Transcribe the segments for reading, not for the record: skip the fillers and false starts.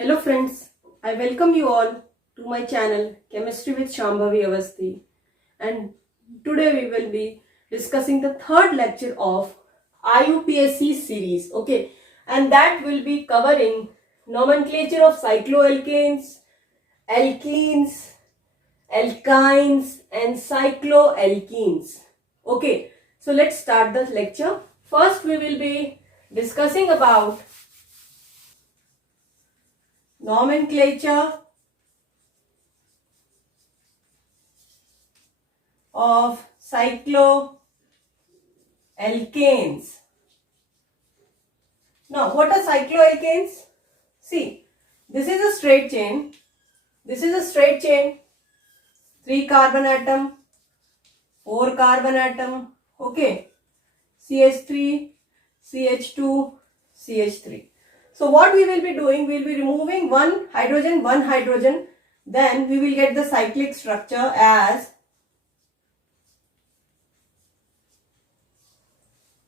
Hello friends, I welcome you all to my channel Chemistry with Shambhavi Avasthi, and today we will be discussing the third lecture of IUPAC series, okay, and that will be covering nomenclature of cycloalkanes, alkenes, alkynes and cycloalkenes. Okay, so let's start the lecture. First we will be discussing about nomenclature of cycloalkanes. Now, what are cycloalkanes? See, this is a straight chain. This is a straight chain. 3 carbon atom, 4 carbon atom. Okay. CH3, CH2, CH3. So what we will be doing, we will be removing one hydrogen, then we will get the cyclic structure as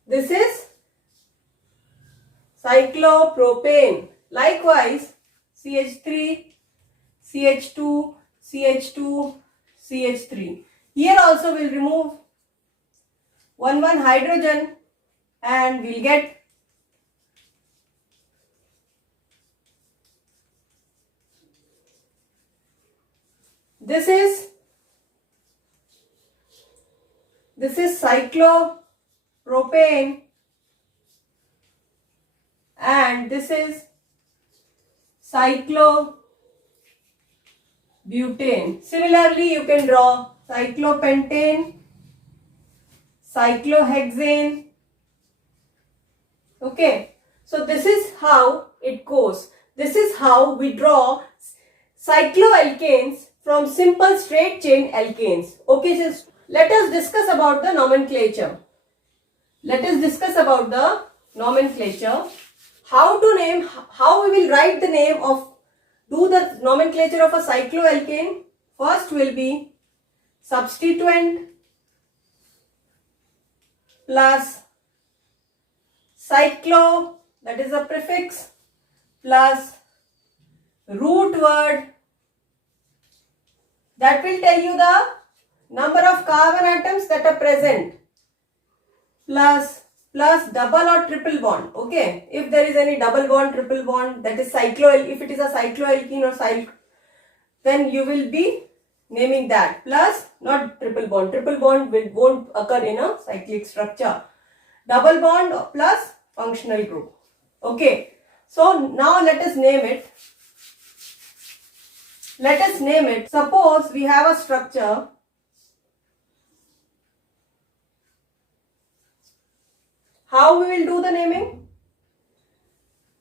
this is cyclopropane. Likewise, CH3, CH2, CH2, CH3. Here also we will remove one hydrogen and we will get this is cyclopropane and this is cyclobutane. Similarly, you can draw cyclopentane, cyclohexane. Okay, so this is how it goes. This is how we draw cycloalkanes from simple straight chain alkanes. Okay, just let us discuss about the nomenclature. Let us discuss about the nomenclature. How to name, how we will write the name of, do the nomenclature of a cycloalkane. First will be substituent plus cyclo, that is a prefix, plus root word that will tell you the number of carbon atoms that are present, plus double or triple bond. Okay, if there is any double bond, triple bond, that is if it is a cycloalkene or then you will be naming that, plus not triple bond. Triple bond won't occur in a cyclic structure. Double bond plus functional group. Okay, so now let us name it. Let us name it. Suppose we have a structure . How we will do the naming?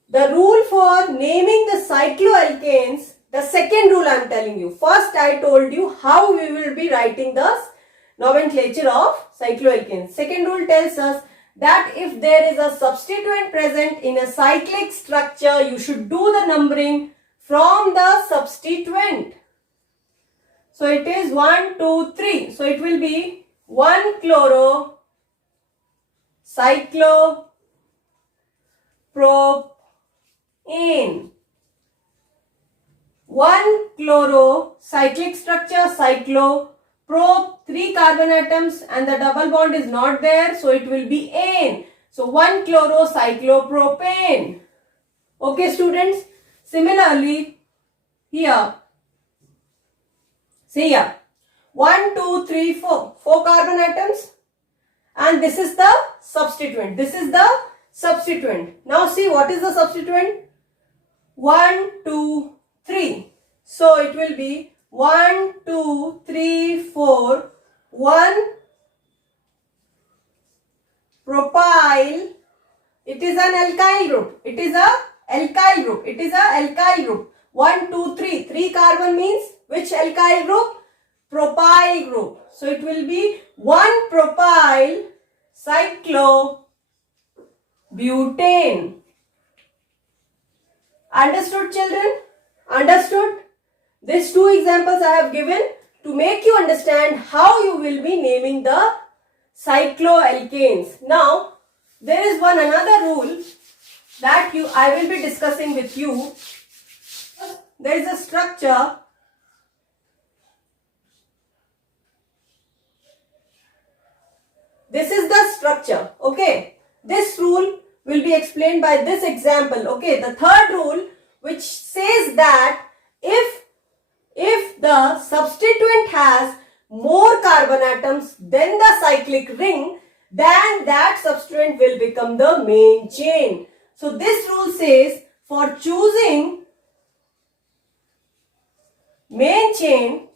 The rule for naming the cycloalkanes, the second rule I am telling you. First I told you how we will be writing the nomenclature of cycloalkanes. Second rule tells us that if there is a substituent present in a cyclic structure, you should do the numbering from the substituent. So it is 1, 2, 3. So it will be 1 chloro cyclopropane. 1 chloro cyclic structure cycloprop, 3 carbon atoms and the double bond is not there, so it will be ane. So 1 chloro cyclopropane. Okay students, similarly here, see here, 1, 2, 3, 4 carbon atoms and this is the substituent. This is the substituent. Now see, what is the substituent? 1, 2, 3. So it will be 1, 2, 3, 4, 1 propyl. It is an alkyl group. It is a alkyl group. It is a alkyl group. 1, 2, 3. 3 carbon means which alkyl group? Propyl group. So it will be 1 propyl cyclobutane. Understood children? Understood? These two examples I have given to make you understand how you will be naming the cycloalkanes. Now, there is another rule that I will be discussing with you there is a structure. This is the structure. Okay. This rule will be explained by this example. Okay. The third rule, which says that if the substituent has more carbon atoms than the cyclic ring, then that substituent will become the main chain. So this rule says for choosing main chain,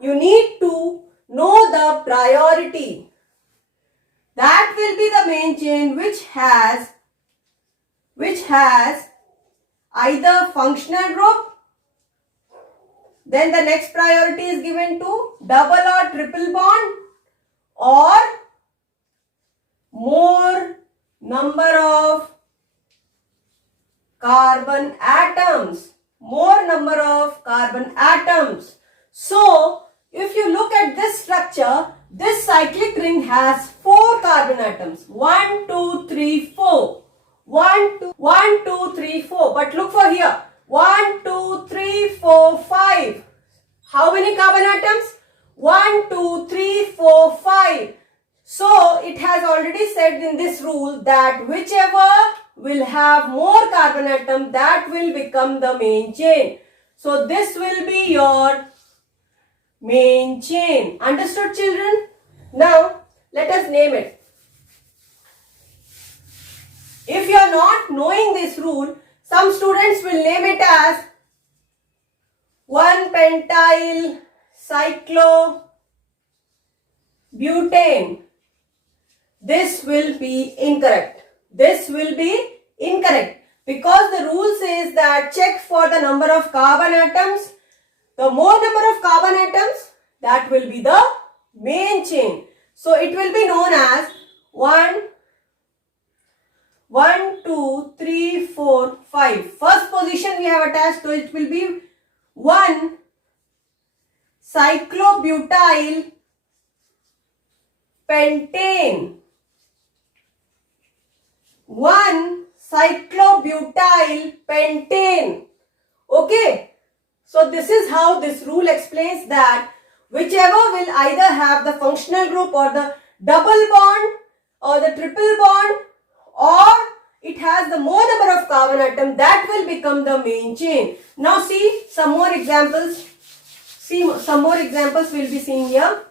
you need to know the priority. That will be the main chain which has either functional group, then the next priority is given to double or triple bond, or more number of carbon atoms. So, if you look at this structure, this cyclic ring has 4 carbon atoms. 1, 2, 3, 4. 1, 2, 3, 4. But look for here. 1, 2, 3, 4, 5. How many carbon atoms? 1, 2, 3, 4, 5. So, it has already said in this rule that whichever will have more carbon atom, that will become the main chain. So, this will be your main chain. Understood, children? Now, let us name it. If you are not knowing this rule, some students will name it as 1-pentyl cyclobutane. This will be incorrect. Because the rule says that check for the number of carbon atoms. The more number of carbon atoms, that will be the main chain. So it will be known as 1, 2, 3, 4, 5. First position we have attached, so it will be 1 cyclobutyl pentane. 1 cyclobutyl pentane. Okay. So this is how this rule explains that whichever will either have the functional group or the double bond or the triple bond, or it has the more number of carbon atom, that will become the main chain. Now see some more examples. Some more examples will be seen here.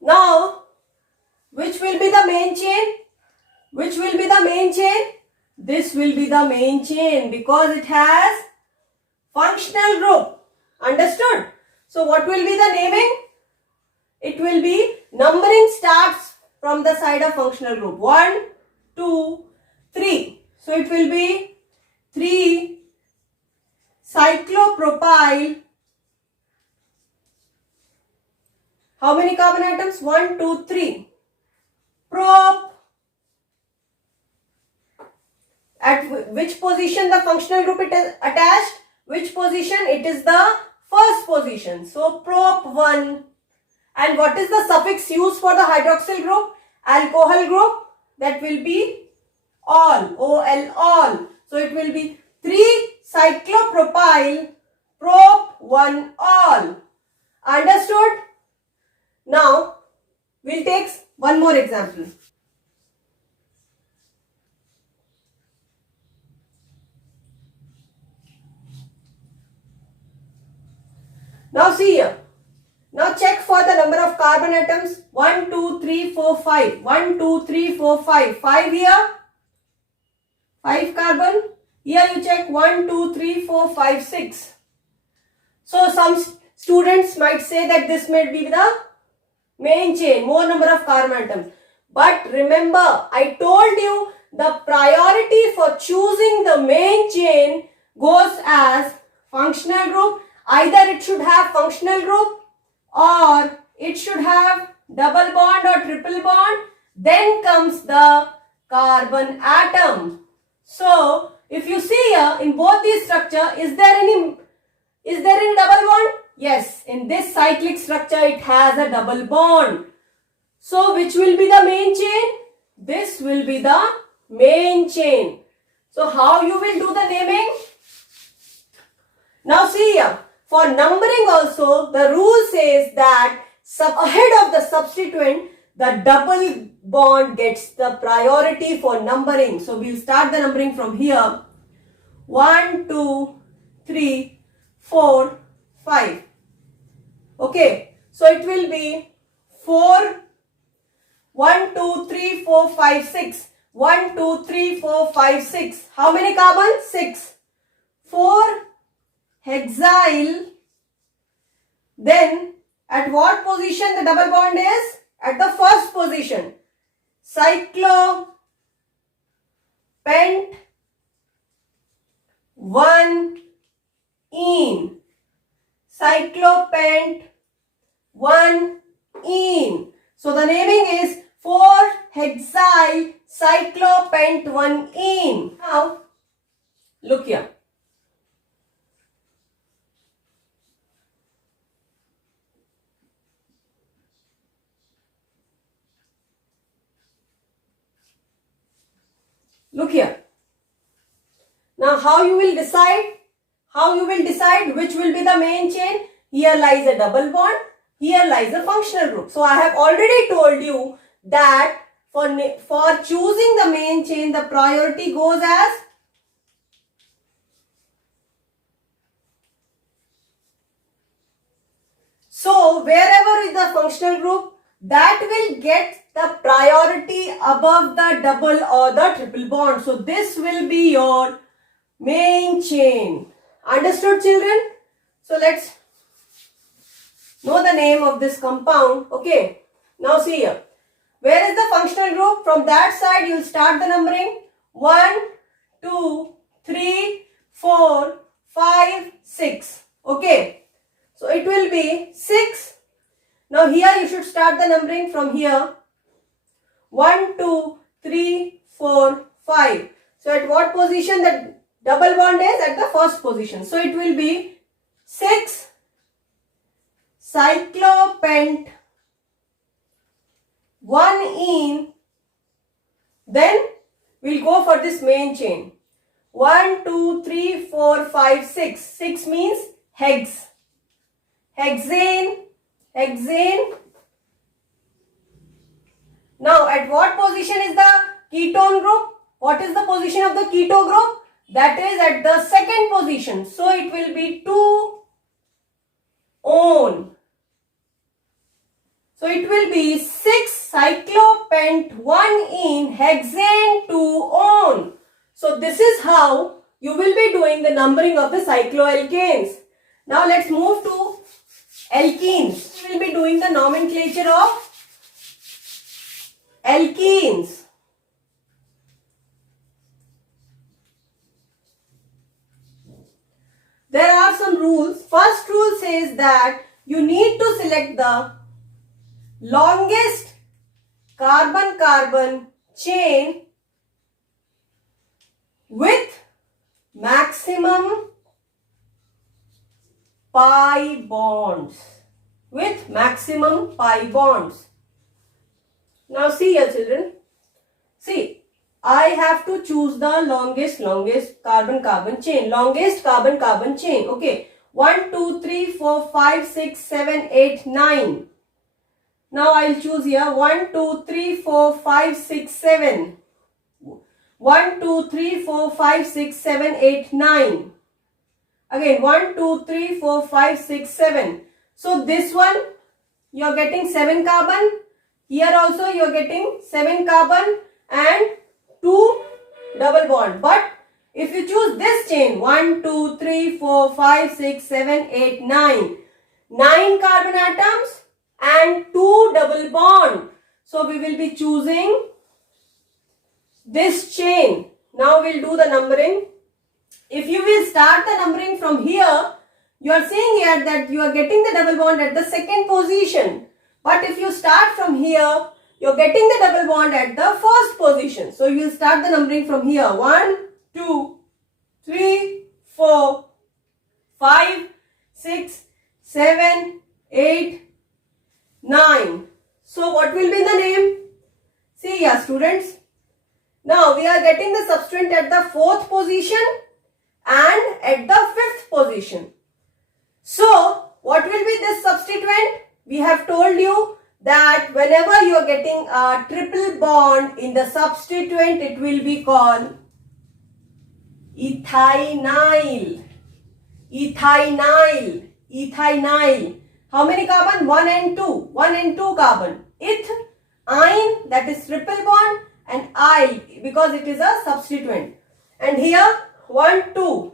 Now, which will be the main chain? This will be the main chain because it has functional group. Understood? So, what will be the naming? It will be numbering starts from the side of functional group. 1, 2, 3. So, it will be 3 cyclopropyl. How many carbon atoms? 1, 2, 3. Prop. At which position the functional group it is attached? Which position? It is the first position. So, prop 1. And what is the suffix used for the hydroxyl group? Alcohol group. That will be all. OL, all. So, it will be 3 cyclopropyl prop 1 all. Understood? Now, we'll take one more example. Now see here. Now check for the number of carbon atoms. 1, 2, 3, 4, 5. 1, 2, 3, 4, 5. 5 here. 5 carbon. Here you check 1, 2, 3, 4, 5, 6. So some students might say that this may be the main chain, more number of carbon atoms. But remember, I told you the priority for choosing the main chain goes as functional group. Either it should have functional group or it should have double bond or triple bond. Then comes the carbon atom. So, if you see here in both these structure, is there any double bond? Yes, in this cyclic structure it has a double bond. So which will be the main chain? This will be the main chain. So how you will do the naming? Now see here, for numbering also the rule says that ahead of the substituent the double bond gets the priority for numbering. So we'll start the numbering from here. 1, 2, 3, 4, 5. Okay, so it will be 4, 1, 2, 3, 4, 5, 6. 1, 2, 3, 4, 5, 6. How many carbons? 6. 4 hexyl. Then at what position the double bond is? At the first position. Cyclopent 1-ene. Cyclopent 1-ene. So the naming is 4-hexyl cyclopent 1-ene. Now look here. Look here. Now how you will decide? How you will decide which will be the main chain? Here lies a double bond. Here lies a functional group. So I have already told you that for choosing the main chain, the priority goes as so wherever is the functional group, that will get the priority above the double or the triple bond. So this will be your main chain. Understood, children? So let's know the name of this compound. Okay. Now see here. Where is the functional group? From that side you will start the numbering. 1, 2, 3, 4, 5, 6. Okay. So it will be 6. Now here you should start the numbering from here. 1, 2, 3, 4, 5. So at what position the double bond is? At the first position. So it will be 6 cyclopent 1-ene. Then we'll go for this main chain. 1, 2, 3, 4, 5, 6. 6 means hex. Hexane. Hexane. Now at what position is the ketone group? What is the position of the keto group? That is at the second position. So it will be 2-one. So it will be 6 cyclopent 1-ene hexane 2-one. So this is how you will be doing the numbering of the cycloalkanes. Now let's move to alkenes. We will be doing the nomenclature of alkenes. There are some rules. First rule says that you need to select the longest carbon-carbon chain with maximum pi bonds. With maximum pi bonds. Now see here, children. See, I have to choose the longest carbon-carbon chain. Longest carbon-carbon chain. Okay. 1, 2, 3, 4, 5, 6, 7, 8, 9. Now I will choose here 1, 2, 3, 4, 5, 6, 7. 1, 2, 3, 4, 5, 6, 7, 8, 9. Again 1, 2, 3, 4, 5, 6, 7. So this one you are getting 7 carbon. Here also you are getting 7 carbon and 2 double bond. But if you choose this chain 1, 2, 3, 4, 5, 6, 7, 8, 9. 9 carbon atoms and 2 double bond. So we will be choosing this chain. Now we'll do the numbering. If you will start the numbering from here, you are seeing here that you are getting the double bond at the second position. But if you start from here, you are getting the double bond at the first position. So you will start the numbering from here. 1, 2, 3, 4, 5, 6, 7, 8, 9. So what will be the name? See here students. Now we are getting the substituent at the 4th position and at the 5th position. So what will be this substituent? We have told you that whenever you are getting a triple bond in the substituent, it will be called ethanyl. Ethanyl. Ethanyl. How many carbon? 1 and 2. 1 and 2 carbon. Eth, ine, that is triple bond, and I because it is a substituent. And here 1, 2.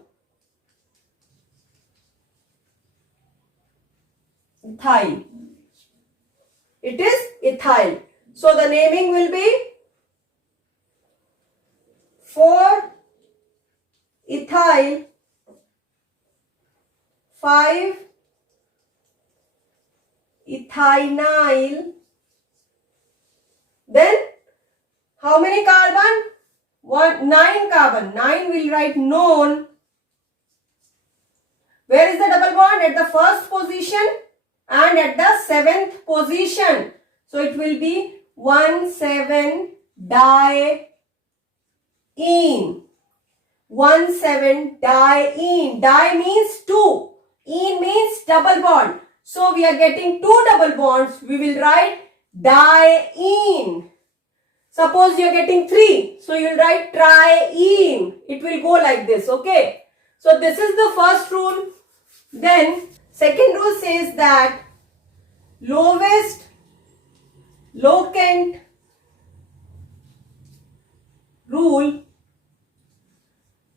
Ethyl. It is ethyl. So the naming will be 4 ethyl, 5 ethanyl. Then how many carbon? 9 carbon. 9 will write non. Where is the double bond? At the 1st position and at the 7th position. So it will be 1,7-diene. 1,7-diene. Di means 2. Ene means double bond. So we are getting 2 double bonds. We will write diene. Suppose you are getting 3. So you will write triene. It will go like this. Okay. So this is the first rule. Then second rule says that lowest locant rule,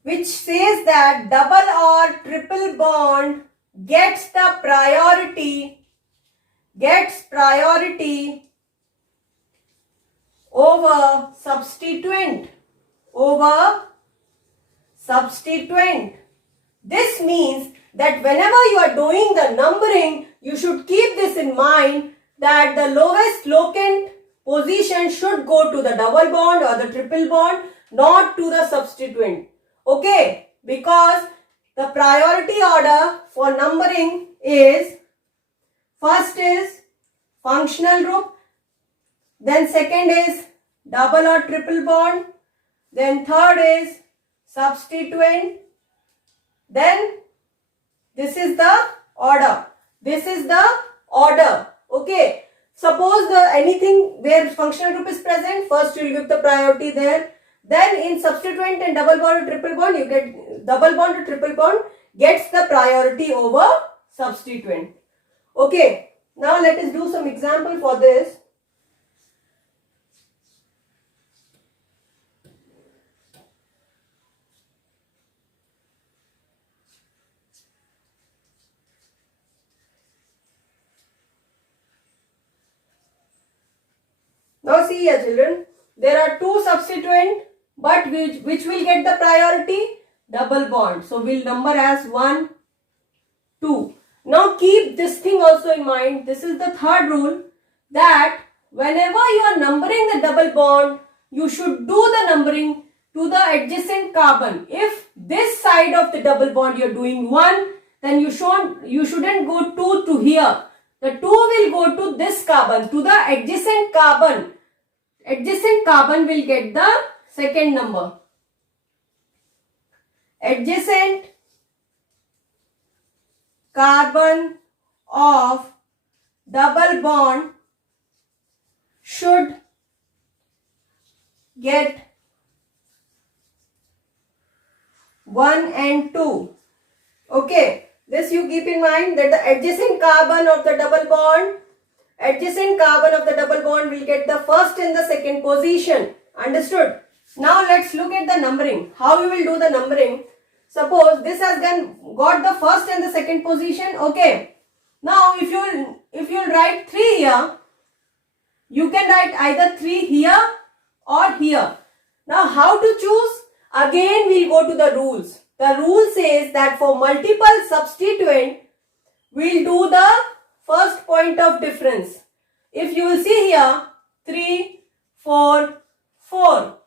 which says that double or triple bond gets the priority over substituent. This means that whenever you are doing the numbering, you should keep this in mind that the lowest locant position should go to the double bond or the triple bond, not to the substituent. Okay, because the priority order for numbering is, first is functional group, then second is double or triple bond, then third is substituent, then this is the order. Okay. Suppose anything where functional group is present, first you will give the priority there. Then in substituent and double bond or triple bond, you get double bond or triple bond gets the priority over substituent. Okay. Now let us do some example for this. Now see here children, there are 2 substituent, but which will get the priority? Double bond. So we'll number as 1, 2. Now keep this thing also in mind. This is the third rule, that whenever you are numbering the double bond, you should do the numbering to the adjacent carbon. If this side of the double bond you are doing 1, then you shouldn't go 2 to here. The 2 will go to this carbon, to the adjacent carbon. Adjacent carbon will get the second number. Adjacent carbon of double bond should get 1 and 2. Okay, this you keep in mind that the adjacent carbon of the double bond will get the first and the second position. Understood? Now let's look at the numbering. How we will do the numbering? Suppose this has got the first and the second position. Okay. Now if you write 3 here, you can write either 3 here or here. Now how to choose? Again we'll go to the rules. The rule says that for multiple substituent, we'll do the first point of difference. If you will see here, 3, 4, 4.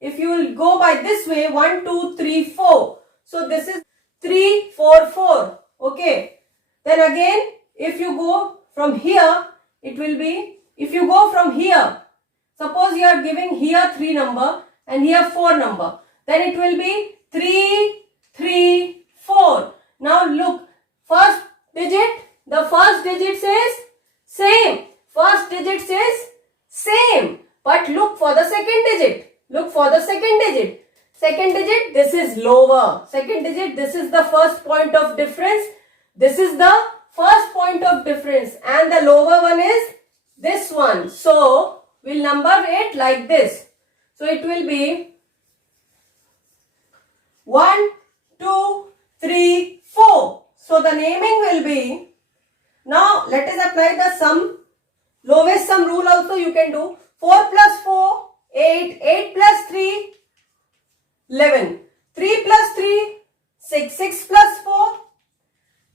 If you will go by this way, 1, 2, 3, 4. So this is 3, 4, 4. Okay. Then again, if you go from here, it will be, if you go from here, suppose you are giving here 3 number and here 4 number, then it will be 3, 3, 4. Now look, first digit, the first digit says same. First digit says same. But look for the second digit. Look for the second digit. Second digit, this is lower. Second digit, this is the first point of difference. This is the first point of difference. And the lower one is this one. So, we'll number it like this. So, it will be 1, 2, 3, 4. So, the naming will be, now let us apply the sum, lowest sum rule also you can do. 4 plus 4, 8, 8 plus 3, 11, 3 plus 3, 6, 6 plus 4,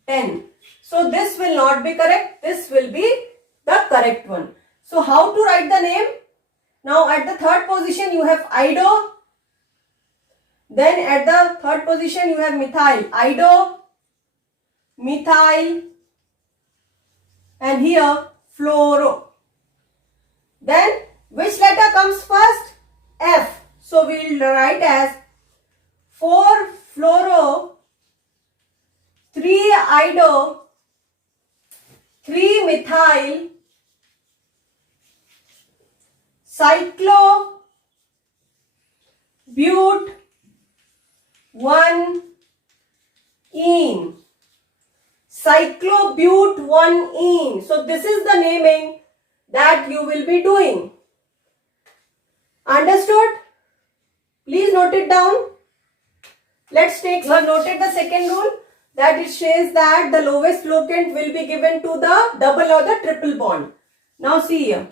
10. So this will not be correct. This will be the correct one. So how to write the name? Now at the third position you have Ido. Then at the third position you have methyl. Ido, methyl, and here fluoro. Then which letter comes first? F. So we will write as 4 fluoro, 3 ido, 3 methyl, cyclo, but, 1 ene. Cyclobute 1 ene. So this is the naming that you will be doing. Understood? Please note it down. Let's take, we have noted the second rule, that it says that the lowest locant will be given to the double or the triple bond. Now see here.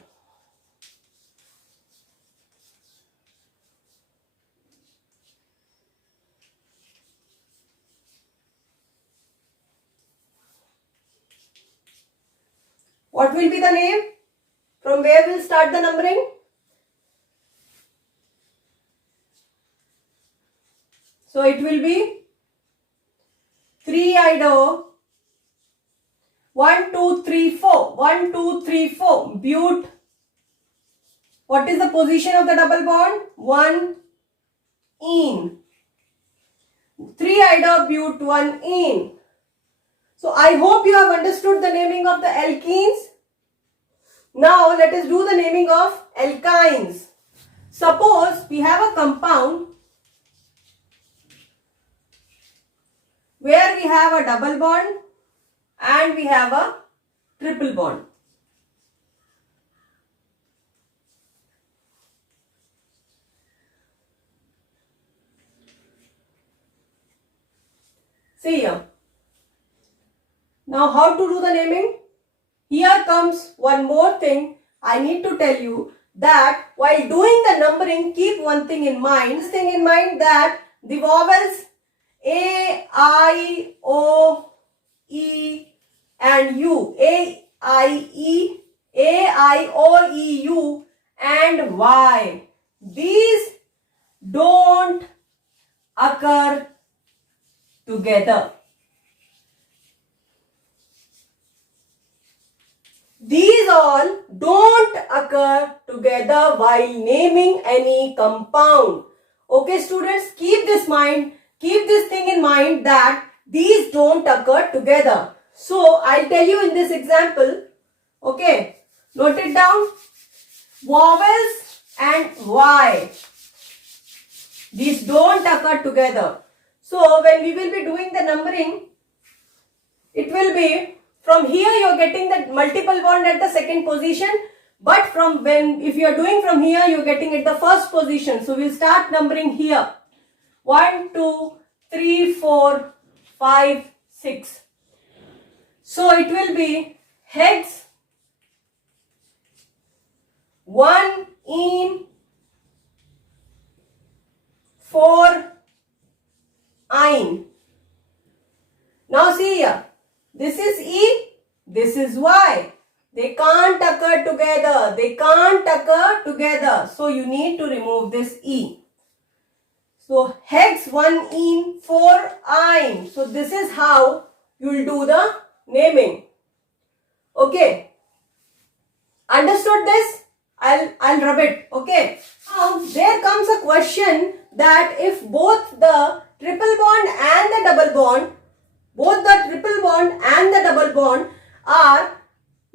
What will be the name? From where we'll start the numbering? So it will be 3 ido, 1, 2, 3, 4, 1, 2, 3, 4, but. What is the position of the double bond? 1 ene. 3 ido, but, 1 ene. So I hope you have understood the naming of the alkenes. Now let us do the naming of alkynes. Suppose we have a compound where we have a double bond and we have a triple bond. See here. Now how to do the naming? Here comes one more thing. I need to tell you that while doing the numbering, keep one thing in mind. This thing in mind that the vowels A, I, O, E and U. A, I, E, A, I, O, E, U and Y. These don't occur together. These all don't occur together while naming any compound. Okay students, keep this thing in mind that these don't occur together. So I'll tell you in this example, okay, note it down, vowels and Y. These don't occur together. So when we will be doing the numbering, it will be from here you are getting the multiple bond at the second position, but if you are doing from here you are getting at the first position. So we'll start numbering here. 1, 2, 3, 4, 5, 6. So it will be hex 1 ene 4 ine. Now see here. This is E, this is Y. They can't occur together. They can't occur together. So you need to remove this E. So hex 1 ene 4 ine. So this is how you will do the naming. Okay. Understood this? I'll rub it. Okay. Now there comes a question that if both the triple bond and the double bond, are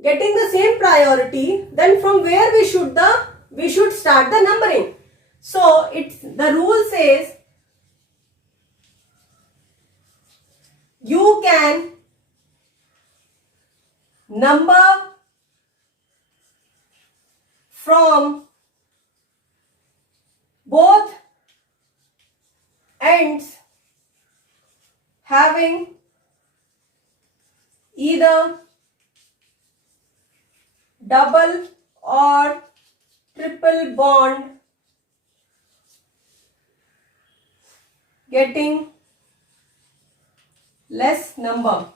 getting the same priority, then from where we should start the numbering. So the rule says you can number from both ends having either double or triple bond getting less number.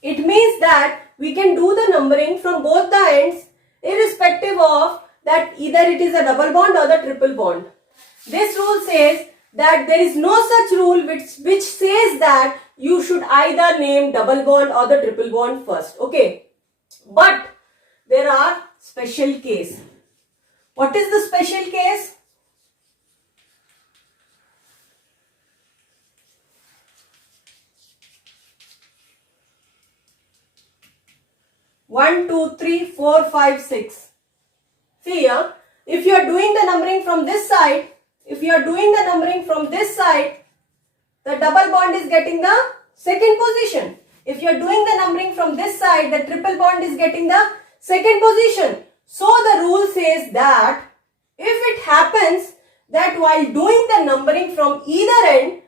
It means that we can do the numbering from both the ends irrespective of that either it is a double bond or the triple bond. This rule says that there is no such rule which says that you should either name double bond or the triple bond first. Okay. But there are special case. What is the special case? One, two, three, four, five, six. See here, if you are doing the numbering from this side, the double bond is getting the second position. If you are doing the numbering from this side, the triple bond is getting the second position. So the rule says that if it happens that while doing the numbering from either end,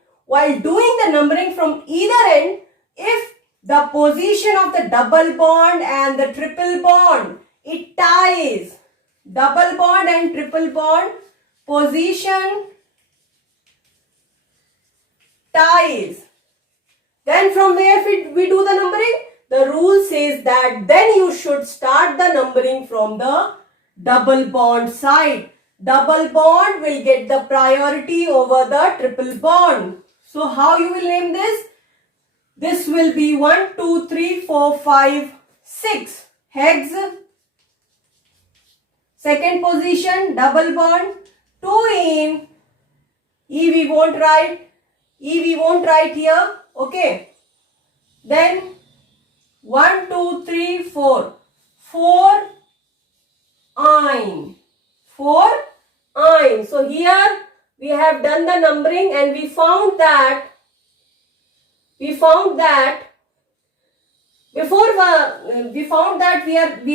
if the position of the double bond and the triple bond, it ties, double bond and triple bond position ties, then from where we do the numbering? The rule says that then you should start the numbering from the double bond side. Double bond will get the priority over the triple bond. So how you will name this? This will be 1, 2, 3, 4, 5, 6. Hex. Second position, double bond. 2 in. E we won't write here. Okay. Then 1, 2, 3, 4. 4 ein. 4 ein. So here we have done the numbering and we found that we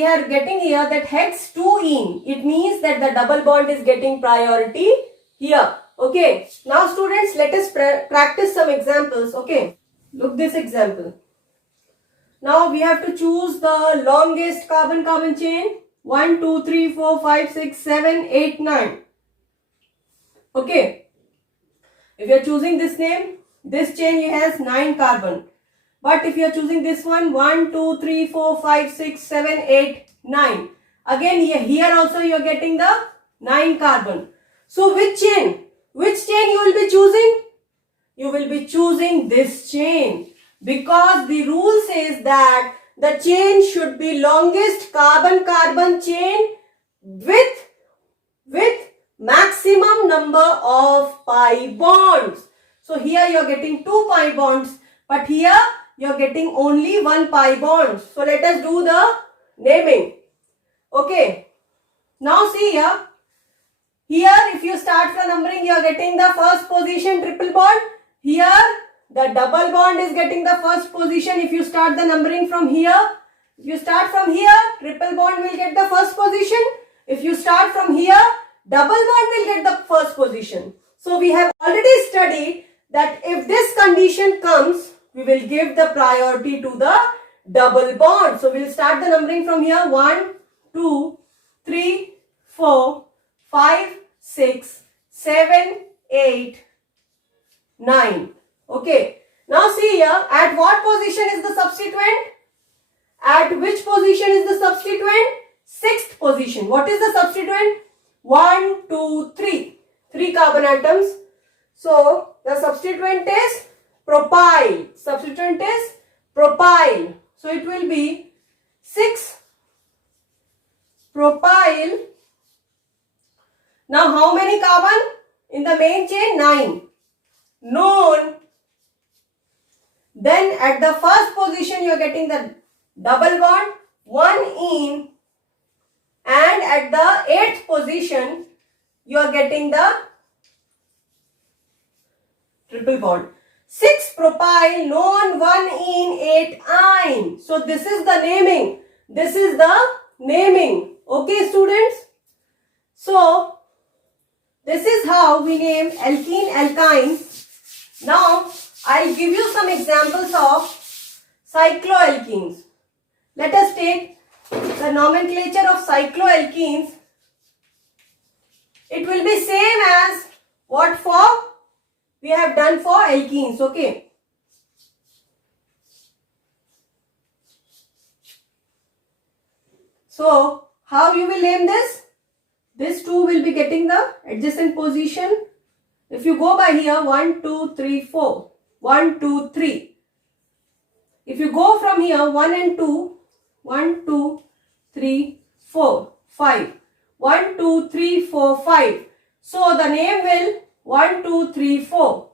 are getting here that hex 2 in. It means that the double bond is getting priority here. Okay. Now students, let us practice some examples. Okay. Look this example. Now we have to choose the longest carbon-carbon chain. 1, 2, 3, 4, 5, 6, 7, 8, 9. Okay. If you are choosing this name, this chain has 9 carbon. But if you are choosing this one, 1, 2, 3, 4, 5, 6, 7, 8, 9. Again here also you are getting the 9 carbon. So which chain you will be choosing? You will be choosing this chain. Because the rule says that the chain should be longest carbon-carbon chain with maximum number of pi bonds. So here you are getting 2 pi bonds, but here you are getting only 1 pi bond. So let us do the naming. Okay. Now see here. Here if you start from numbering, you are getting the first position triple bond. Here the double bond is getting the first position. If you start the numbering from here, triple bond will get the first position. If you start from here, double bond will get the first position. So we have already studied that if this condition comes, we will give the priority to the double bond. So we will start the numbering from here. 1, 2, 3, 4, 5, 6, 7, 8, 9. Okay. Now see here, at what position is the substituent? At which position is the substituent? 6th position. What is the substituent? 1, 2, 3. 3 carbon atoms. So the substituent is propyl. So it will be 6 propyl. Now how many carbon in the main chain? 9. Known. Then at the first position you are getting the double bond, 1 ene, and at the 8th position you are getting the triple bond. 6 propyl, known, 1 ene, 8 ine. So this is the naming. This is the naming. Okay, students? So this is how we name alkene, alkyne. Now I'll give you some examples of cycloalkenes. Let us take the nomenclature of cycloalkenes. It will be same as what for we have done for alkenes. Okay. So how you will name this? This 2 will be getting the adjacent position. If you go by here, 1, 2, 3, 4. 1, 2, 3. If you go from here, 1 and 2, 1, 2, 3, 4, 5. 1, 2, 3, 4, 5. So the name will 1, 2, 3, 4.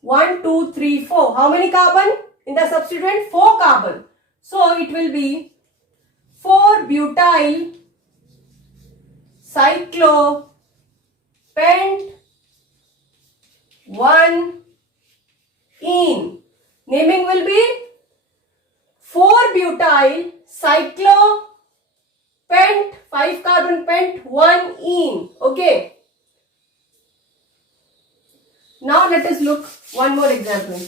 1, 2, 3, 4. How many carbon in the substituent? 4 carbon. So it will be 4-butyl cyclopent 1 ene. Naming will be 4-butyl cyclopent 5 carbon pent 1 ene. Okay. Now let us look one more example.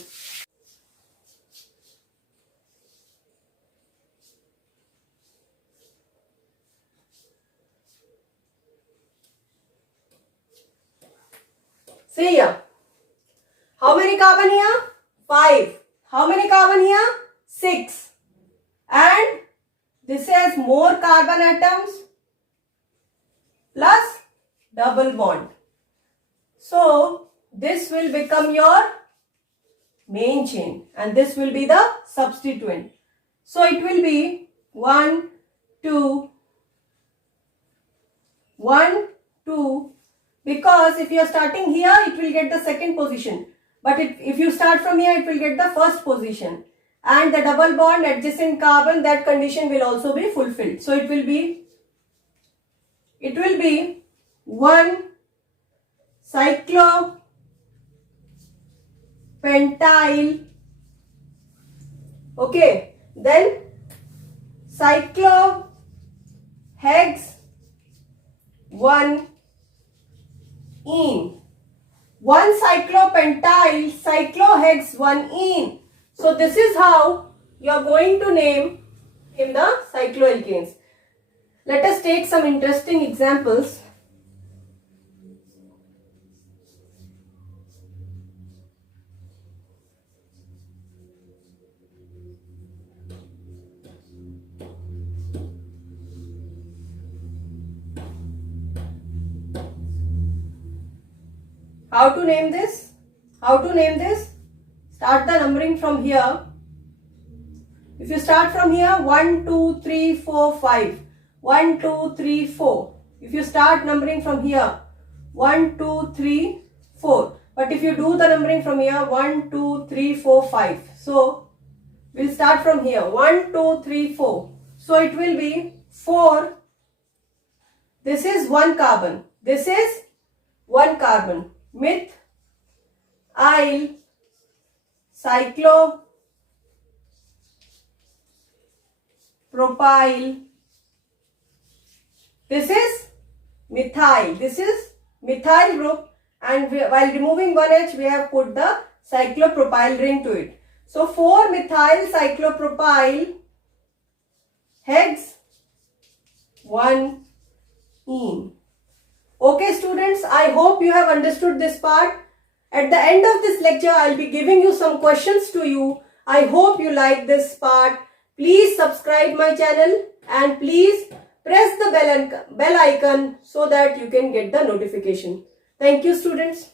See here. How many carbon here? 5. How many carbon here? 6. And this has more carbon atoms plus double bond. So this will become your main chain and this will be the substituent. So it will be 1, 2, 1, 2. Because if you are starting here, it will get the second position. But if you start from here, it will get the first position. And the double bond adjacent carbon, that condition will also be fulfilled. So it will be 1 cyclopentyl. Okay. Then cyclohex 1 ene. 1 cyclopentyl cyclohex 1 ene. So this is how you are going to name the cycloalkanes. Let us take some interesting examples. How to name this? Start the numbering from here. If you start from here, 1, 2, 3, 4, 5. 1, 2, 3, 4. If you start numbering from here, 1, 2, 3, 4. But if you do the numbering from here, 1, 2, 3, 4, 5. So, we'll start from here. 1, 2, 3, 4. So, it will be 4. This is 1 carbon. This is 1 carbon. Methyl cyclopropyl. This is methyl. This is methyl group, and while removing one H, we have put the cyclopropyl ring to it. So 4-methyl cyclopropyl hex 1 ene. Okay students, I hope you have understood this part. At the end of this lecture, I will be giving you some questions to you. I hope you like this part. Please subscribe my channel and please press the bell icon so that you can get the notification. Thank you students.